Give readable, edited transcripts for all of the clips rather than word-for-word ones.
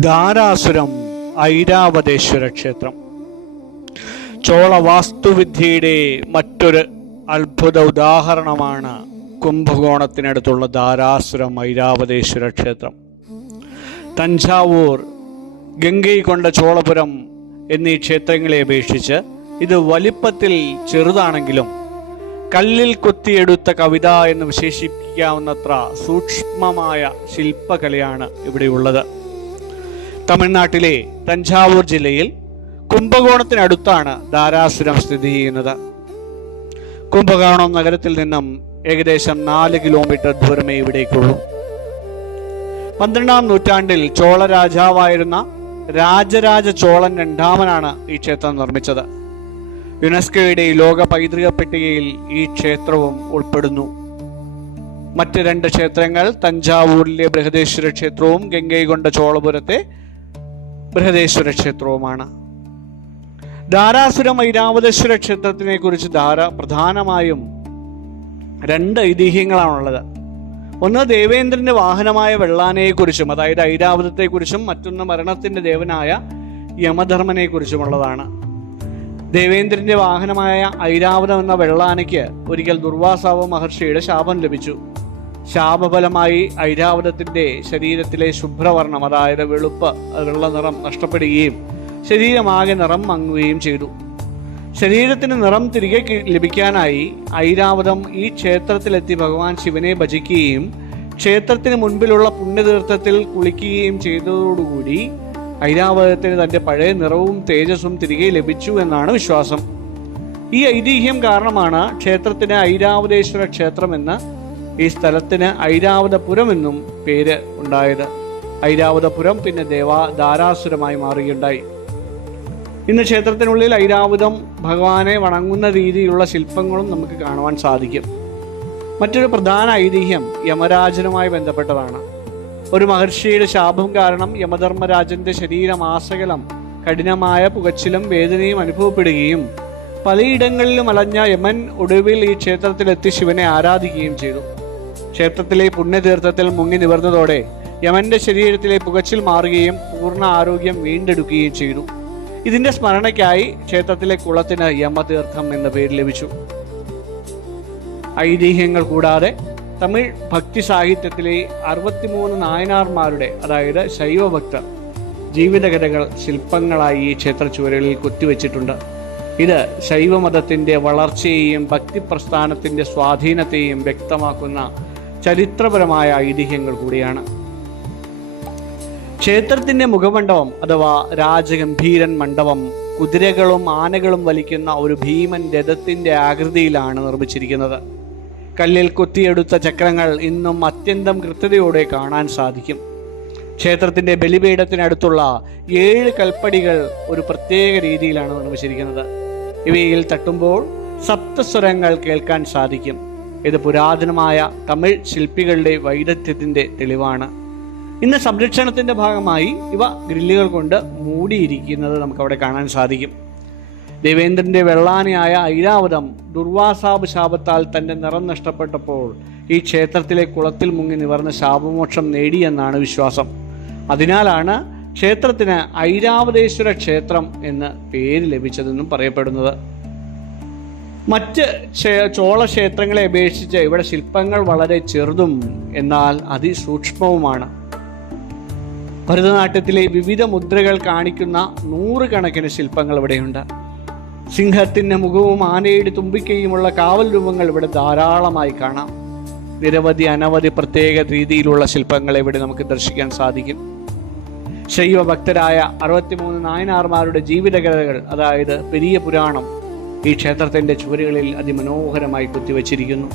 ധാരാസുരം ഐരാവതേശ്വര ക്ഷേത്രം ചോള വാസ്തുവിദ്യയുടെ മറ്റൊരു അത്ഭുത ഉദാഹരണമാണ് കുംഭകോണത്തിനടുത്തുള്ള ധാരാസുരം ഐരാവതേശ്വര ക്ഷേത്രം. തഞ്ചാവൂർ, ഗംഗൈകൊണ്ട ചോളപുരം എന്നീ ക്ഷേത്രങ്ങളെ അപേക്ഷിച്ച് ഇത് വലിപ്പത്തിൽ ചെറുതാണെങ്കിലും കല്ലിൽ കൊത്തിയെടുത്ത കവിത എന്ന് വിശേഷിപ്പിക്കാവുന്നത്ര സൂക്ഷ്മമായ ശില്പകലയാണ് ഇവിടെയുള്ളത്. തമിഴ്നാട്ടിലെ തഞ്ചാവൂർ ജില്ലയിൽ കുംഭകോണത്തിനടുത്താണ് ധാരാസുരം സ്ഥിതി ചെയ്യുന്നത്. കുംഭകോണം നഗരത്തിൽ നിന്നും ഏകദേശം 4 കിലോമീറ്റർ ദൂരമേ ഇവിടേക്കുള്ളൂ. 12-ാം നൂറ്റാണ്ടിൽ ചോള രാജാവായിരുന്ന രാജരാജ ചോളൻ രണ്ടാമനാണ് ഈ ക്ഷേത്രം നിർമ്മിച്ചത്. യുനെസ്കോയുടെ ലോക പൈതൃക പട്ടികയിൽ ഈ ക്ഷേത്രവും ഉൾപ്പെടുന്നു. മറ്റ് 2 ക്ഷേത്രങ്ങൾ തഞ്ചാവൂരിലെ ബൃഹദേശ്വര ക്ഷേത്രവും ഗംഗൈകൊണ്ട ചോളപുരത്തെ ബൃഹദേശ്വര ക്ഷേത്രവുമാണ്. ധാരാസുരം ഐരാവതേശ്വര ക്ഷേത്രത്തിനെ കുറിച്ച് പ്രധാനമായും 2 ഐതിഹ്യങ്ങളാണുള്ളത്. ഒന്ന് ദേവേന്ദ്രന്റെ വാഹനമായ വെള്ളാനയെക്കുറിച്ചും, അതായത് ഐരാവതത്തെക്കുറിച്ചും, മറ്റൊന്ന് മരണത്തിന്റെ ദേവനായ യമധർമ്മനെ കുറിച്ചുമുള്ളതാണ്. ദേവേന്ദ്രന്റെ വാഹനമായ ഐരാവതം എന്ന വെള്ളാനയ്ക്ക് ഒരിക്കൽ ദുർവാസാവ് മഹർഷിയുടെ ശാപം ലഭിച്ചു. ശാപഫലമായി ഐരാവതത്തിന്റെ ശരീരത്തിലെ ശുഭ്രവർണം, അതായത് വെള്ള നിറം നഷ്ടപ്പെടുകയും ശരീരമാകെ നിറം മങ്ങുകയും ചെയ്തു. ശരീരത്തിന് നിറം തിരികെ ലഭിക്കാനായി ഐരാവതം ഈ ക്ഷേത്രത്തിലെത്തി ഭഗവാൻ ശിവനെ ഭജിക്കുകയും ക്ഷേത്രത്തിന് മുൻപിലുള്ള പുണ്യതീർത്ഥത്തിൽ കുളിക്കുകയും ചെയ്തതോടുകൂടി ഐരാവതത്തിന് തന്റെ പഴയ നിറവും തേജസ്സും തിരികെ ലഭിച്ചു എന്നാണ് വിശ്വാസം. ഈ ഐതിഹ്യം കാരണമാണ് ക്ഷേത്രത്തിന് ഐരാവതേശ്വര ക്ഷേത്രമെന്ന്, ഈ സ്ഥലത്തിന് ഐരാവതപുരം എന്നും പേര് ഉണ്ടായത്. ഐരാവതപുരം പിന്നെ ധാരാസുരമായി മാറുകയുണ്ടായി. ഇന്ന് ക്ഷേത്രത്തിനുള്ളിൽ ഐരാവതം ഭഗവാനെ വണങ്ങുന്ന രീതിയിലുള്ള ശില്പങ്ങളും നമുക്ക് കാണുവാൻ സാധിക്കും. മറ്റൊരു പ്രധാന ഐതിഹ്യം യമരാജനുമായി ബന്ധപ്പെട്ടതാണ്. ഒരു മഹർഷിയുടെ ശാപം കാരണം യമധർമ്മരാജന്റെ ശരീരമാസകലം കഠിനമായ പുകച്ചിലും വേദനയും അനുഭവപ്പെടുകയും പലയിടങ്ങളിലും അലഞ്ഞ യമൻ ഒടുവിൽ ഈ ക്ഷേത്രത്തിലെത്തി ശിവനെ ആരാധിക്കുകയും ചെയ്തു. ക്ഷേത്രത്തിലെ പുണ്യതീർത്ഥത്തിൽ മുങ്ങി നിവർന്നതോടെ യമന്റെ ശരീരത്തിലെ പുകച്ചിൽ മാറുകയും പൂർണ്ണ ആരോഗ്യം വീണ്ടെടുക്കുകയും ചെയ്തു. ഇതിന്റെ സ്മരണയ്ക്കായി ക്ഷേത്രത്തിലെ കുളത്തിന് യമതീർത്ഥം എന്ന പേര് ലഭിച്ചു. ഐതിഹ്യങ്ങൾ കൂടാതെ തമിഴ് ഭക്തി സാഹിത്യത്തിലെ 63 നായനാർമാരുടെ, അതായത് ശൈവഭക്തർ ജീവിതകഥകൾ ശില്പങ്ങളായി ഈ ക്ഷേത്ര ചുവരുകളിൽ കൊത്തിവെച്ചിട്ടുണ്ട്. ഇത് ശൈവമതത്തിന്റെ വളർച്ചയെയും ഭക്തിപ്രസ്ഥാനത്തിന്റെ സ്വാധീനത്തെയും വ്യക്തമാക്കുന്ന ചരിത്രപരമായ ഐതിഹ്യങ്ങൾ കൂടിയാണ്. ക്ഷേത്രത്തിന്റെ മുഖമണ്ഡപം അഥവാ രാജഗംഭീരൻ മണ്ഡപം കുതിരകളും ആനകളും വലിക്കുന്ന ഒരു ഭീമൻ രഥത്തിന്റെ ആകൃതിയിലാണ് നിർമ്മിച്ചിരിക്കുന്നത്. കല്ലിൽ കൊത്തിയെടുത്ത ചക്രങ്ങൾ ഇന്നും അത്യന്തം കൃത്യതയോടെ കാണാൻ സാധിക്കും. ക്ഷേത്രത്തിന്റെ ബലിപീഠത്തിനടുത്തുള്ള 7 കൽപ്പടികൾ ഒരു പ്രത്യേക രീതിയിലാണ് നിർമ്മിച്ചിരിക്കുന്നത്. ഇവയിൽ തട്ടുമ്പോൾ സപ്തസ്വരങ്ങൾ കേൾക്കാൻ സാധിക്കും. ഇത് പുരാതനമായ തമിഴ് ശില്പികളുടെ വൈദഗ്ധ്യത്തിന്റെ തെളിവാണ്. ഇന്ന് സംരക്ഷണത്തിന്റെ ഭാഗമായി ഇവ ഗ്രില്ലുകൾ കൊണ്ട് മൂടിയിരിക്കുന്നത് നമുക്കവിടെ കാണാൻ സാധിക്കും. ദേവേന്ദ്രന്റെ വെള്ളാനയായ ഐരാവതം ദുർവാസാവ് ശാപത്താൽ തന്റെ നിറം നഷ്ടപ്പെട്ടപ്പോൾ ഈ ക്ഷേത്രത്തിലെ കുളത്തിൽ മുങ്ങി നിവർന്ന് ശാപമോക്ഷം നേടിയെന്നാണ് വിശ്വാസം. അതിനാലാണ് ക്ഷേത്രത്തിന് ഐരാവതേശ്വര ക്ഷേത്രം എന്ന് പേര് ലഭിച്ചതെന്നും പറയപ്പെടുന്നത്. മറ്റ് ചോള ക്ഷേത്രങ്ങളെ അപേക്ഷിച്ച് ഇവിടെ ശില്പങ്ങൾ വളരെ ചെറുതും എന്നാൽ അതിസൂക്ഷ്മവുമാണ്. ഭരതനാട്യത്തിലെ വിവിധ മുദ്രകൾ കാണിക്കുന്ന 100 കണക്കിന് ശില്പങ്ങൾ ഇവിടെയുണ്ട്. സിംഹത്തിന്റെ മുഖവും ആനയുടെ തുമ്പിക്കൈയുമുള്ള കാവൽ രൂപങ്ങൾ ഇവിടെ ധാരാളമായി കാണാം. അനവധി പ്രത്യേക രീതിയിലുള്ള ശില്പങ്ങൾ ഇവിടെ നമുക്ക് ദർശിക്കാൻ സാധിക്കും. ശൈവഭക്തരായ 63 നായനാർമാരുടെ ജീവിതകഥകൾ, അതായത് പെരിയ പുരാണം, ഈ ക്ഷേത്രത്തിന്റെ ചുവരുകളിൽ അതിമനോഹരമായി കൊത്തിവച്ചിരിക്കുന്നു.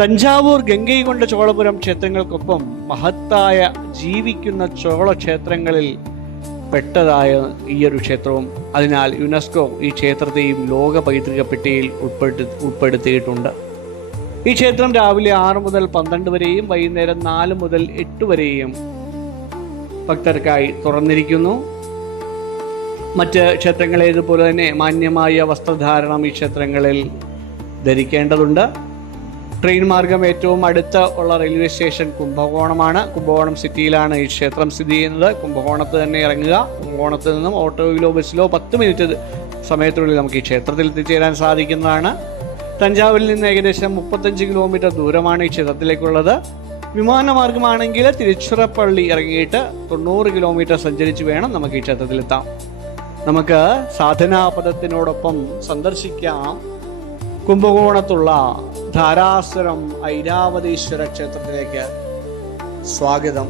തഞ്ചാവൂർ, ഗംഗൈകൊണ്ട ചോളപുരം ക്ഷേത്രങ്ങൾക്കൊപ്പം മഹത്തായ ജീവിക്കുന്ന ചോള ക്ഷേത്രങ്ങളിൽ പെട്ടതായ ഈയൊരു ക്ഷേത്രവും. അതിനാൽ യുനെസ്കോ ഈ ക്ഷേത്രത്തെയും ലോക പൈതൃക പട്ടികയിൽ ഉൾപ്പെടുത്തിയിട്ടുണ്ട്. ഈ ക്ഷേത്രം രാവിലെ 6 മുതൽ 12 വരെയും വൈകുന്നേരം 4 മുതൽ 8 വരെയും ഭക്തർക്കായി തുറന്നിരിക്കുന്നു. മറ്റ് ക്ഷേത്രങ്ങളേതുപോലെ തന്നെ മാന്യമായ വസ്ത്രധാരണം ഈ ക്ഷേത്രങ്ങളിൽ ധരിക്കേണ്ടതുണ്ട്. ട്രെയിൻ മാർഗം ഏറ്റവും അടുത്ത ഉള്ള റെയിൽവേ സ്റ്റേഷൻ കുംഭകോണമാണ്. കുംഭകോണം സിറ്റിയിലാണ് ഈ ക്ഷേത്രം സ്ഥിതി ചെയ്യുന്നത്. കുംഭകോണത്ത് തന്നെ ഇറങ്ങുക. കുംഭകോണത്ത് നിന്നും ഓട്ടോയിലോ ബസ്സിലോ 10 മിനിറ്റ് സമയത്തിനുള്ളിൽ നമുക്ക് ഈ ക്ഷേത്രത്തിൽ എത്തിച്ചേരാൻ സാധിക്കുന്നതാണ്. തഞ്ചാവൂരിൽ നിന്ന് ഏകദേശം 35 കിലോമീറ്റർ ദൂരമാണ് ഈ ക്ഷേത്രത്തിലേക്കുള്ളത്. വിമാനമാർഗമാണെങ്കിൽ തിരുച്ചിറപ്പള്ളി ഇറങ്ങിയിട്ട് 90 കിലോമീറ്റർ സഞ്ചരിച്ച് വേണം നമുക്ക് ഈ ക്ഷേത്രത്തിലെത്താം. നമുക്ക് സാധനാപദത്തിനോടൊപ്പം സന്ദർശിക്കാം കുംഭകോണത്തുള്ള ധാരാസുരം ഐരാവതീശ്വര ക്ഷേത്രത്തിലേക്ക്. സ്വാഗതം.